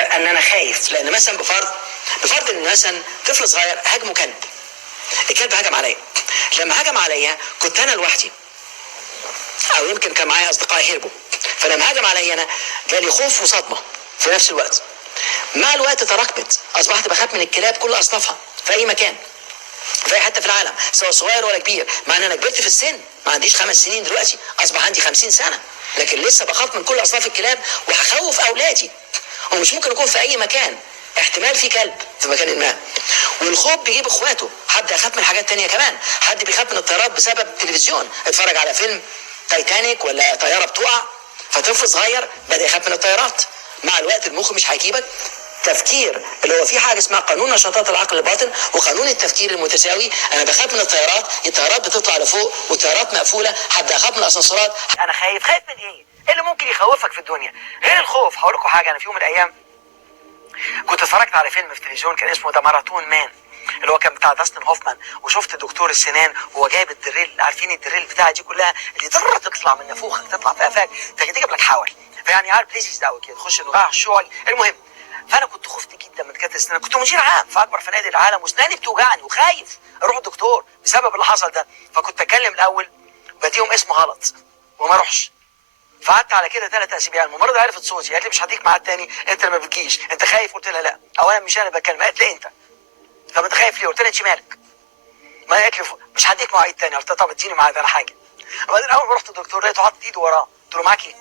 انا خايف، لان مثلا بفرض ان مثلا طفل صغير هاجمه كلب، الكلب هجم عليا، لما هجم عليا كنت انا لوحدي او يمكن كان معايا اصدقائي هربوا، فلما هجم عليا انا جالي خوف وصدمه في نفس الوقت. مع الوقت تراكمت، اصبحت بخاف من الكلاب كل اصنافها في اي مكان، في اي حته في العالم، سواء صغير ولا كبير، مع ان انا كبرت في السن، ما عنديش 5 سنين دلوقتي، اصبح عندي 50 سنه، لكن لسه بخاف من كل اصناف الكلاب وهخوف اولادي. ومش ممكن يكون في اي مكان، احتمال في كلب في مكان ما. والخوف بيجيب اخواته، حد يخاف من حاجات تانية كمان، حد بيخاف من الطيارات بسبب التلفزيون، اتفرج على فيلم تايتانيك ولا طياره بتقع، فطفل صغير بدا يخاف من الطيارات. مع الوقت المخ مش هيجيبك تفكير اللي هو في حاجه اسمها قانون نشاطات العقل الباطن وقانون التفكير المتساوي. انا بخاف من الطيارات بتطلع لفوق والطيارات مقفوله، حد اخاف من الاسانسيرات. انا خايف من ايه؟ ايه اللي ممكن يخوفك في الدنيا غير الخوف؟ هقول لكم حاجه، انا في يوم من الايام كنت اتفرجت على فيلم في التلفزيون كان اسمه ذا ماراثون مان، اللي هو كان بتاع داستن هوفمان، وشفت دكتور السنان وهو جايب الدريل، عارفين الدريل بتاعها دي كلها اللي تطلع من نافوخك تطلع في قفاك تجيب لك حول، فيعني عارف ليش قوي كده تخش النقاع الشعل. المهم فانا كنت خفت جدا من دكاتره السنان، كنت مدير عام في اكبر فنادق العالم واسناني بتوجعني وخايف اروح دكتور بسبب اللي حصل ده، فكنت اتكلم الاول بديهم اسم غلط وما اروحش. فقعدت على كده 3 اسابيع، الممرضه عرفت صوتي قالت لي مش هديك ميعاد تاني، انت ما بتجيش، انت خايف؟ قلت لها لا، اولا مش انا بتكلم، قالت لي انت. طب انت خايف ليه؟ قلت لها انت مالك؟ ما قالت لي مش هديك مواعيد تاني، قلت لها طب اديني ميعاد انا حاجه. وبعدين اول ما رحت الدكتور لقيته حاطط ايده وراه، قلت له معاك ايه؟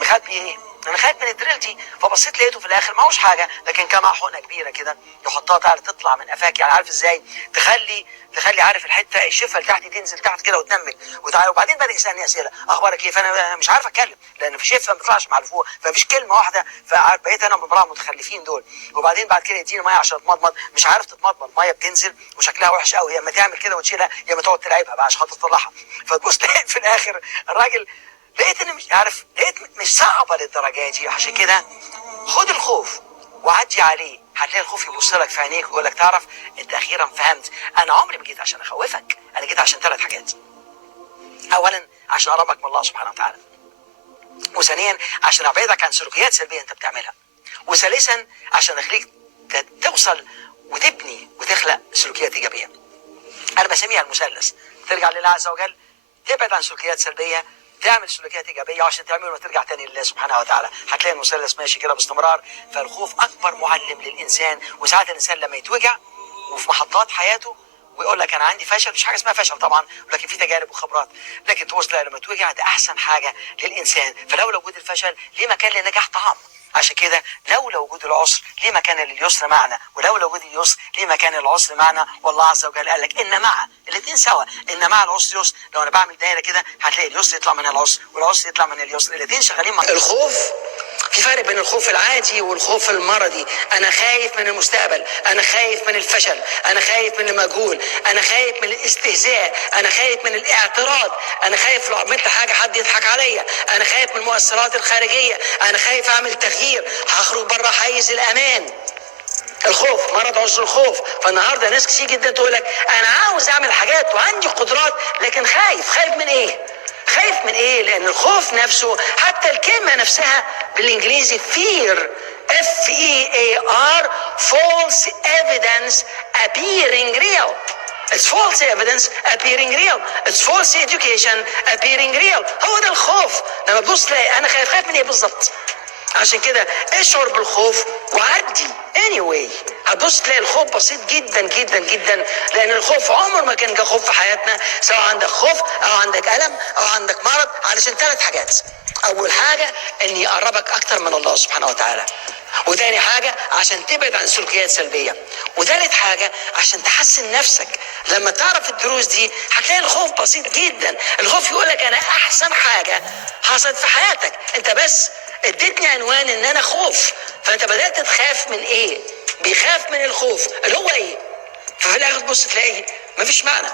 مخبي ايه؟ انا خايف من الدريل دي. فبصيت لقيته في الاخر معهوش حاجه، لكن كان معاه حقنه كبيره كده يحطها تعالى تطلع من قفاك، يعني عارف ازاي؟ تخلي عارف الحته الشفه اللي تحت تنزل تحت كده وتنمل وتعالى. وبعدين بدا يسالني اسئله، اخبارك ايه؟ فانا مش عارف اتكلم لان في شفه ما بتطلعش مع الفوق، فمفيش كلمه واحده، فبقيت انا من براء المتخلفين دول. وبعدين بعد كده يديني ميه عشان اتمضمض، مش عارف تتمضمض، الميه بتنزل وشكلها وحش قوي، يا اما تعمل كده وتشيلها يا اما تقعد تلعبها بقى عشان خاطر تطلعها. فتبص لقيت في الاخر الراجل، لقيت ان مش عارف، لقيت مش صعبه للدرجه دي. عشان كده خد الخوف وعدي عليه، هتلاقي الخوف يبص لك في عينيك ويقول لك تعرف انت اخيرا فهمت، انا عمري ما جيت عشان اخوفك، انا جيت عشان 3 حاجات. اولا عشان اقربك من الله سبحانه وتعالى، وثانيا عشان ابعدك عن سلوكيات سلبيه انت بتعملها، وثالثا عشان اخليك توصل وتبني وتخلق سلوكيات ايجابيه. انا بسميها المثلث، ترجع لله عز وجل، تبعد عن سلوكيات سلبيه، تعمل سلوكيات ايجابيه، عشان تعمل ما ترجع تاني لله سبحانه وتعالى، هتلاقي المثلث ماشي كده باستمرار. فالخوف اكبر معلم للانسان، وساعات الانسان لما يتوجع وفي محطات حياته ويقول لك انا عندي فشل، مش حاجه اسمها فشل طبعا، ولكن في تجارب وخبرات، لكن توصل لما توجع ده احسن حاجه للانسان. فلولا وجود الفشل ليه مكان للنجاح طعام. عشان كده لولا وجود العسر ليه مكان لليسر معنا، ولولا وجود اليسر ليه مكان للعسر معنا. والله عز وجل قال لك ان مع الاثنين سوا، ان مع العسر يسر. لو انا بعمل دايره كده هتلاقي اليسر يطلع من العسر والعسر يطلع من اليسر، الاثنين شغالين مع الخوف. في فرق بين الخوف العادي والخوف المرضي. انا خايف من المستقبل، انا خايف من الفشل، انا خايف من المجهول، انا خايف من الاستهزاء، انا خايف من الاعتراض، انا خايف لو عملت حاجه حد يضحك عليا، انا خايف من المؤثرات الخارجيه، انا خايف اعمل تغيير هخرج بره حيز الامان. الخوف مرض عذر الخوف. فالنهارده ناس كتير جدا تقول لك انا عاوز اعمل حاجات وعندي قدرات لكن خايف من ايه؟ خايف من ايه؟ لان الخوف نفسه، حتى الكلمه نفسها بالانجليزي fear FEAR false evidence appearing real. It's false evidence appearing real. It's false education appearing real. هو ده الخوف. لما تبص تلاقي انا خايف من ايه بالظبط؟ عشان كده اشعر بالخوف وعدي anyway. هتبص تلاقي الخوف بسيط جدا جدا جدا، لان الخوف عمر ما كان خوف في حياتنا، سواء عندك خوف او عندك الم او عندك مرض، علشان 3 حاجات. اول حاجه ان يقربك اكتر من الله سبحانه وتعالى، وتاني حاجه عشان تبعد عن سلوكيات سلبيه، وثالث حاجه عشان تحسن نفسك. لما تعرف الدروس دي هتلاقي الخوف بسيط جدا. الخوف يقول لك انا احسن حاجه حصلت في حياتك، انت بس اديتني عنوان ان انا خوف، فانت بدات تخاف من ايه؟ بيخاف من الخوف اللي هو ايه؟ ففي الاخر تبص تلاقي مفيش معنى.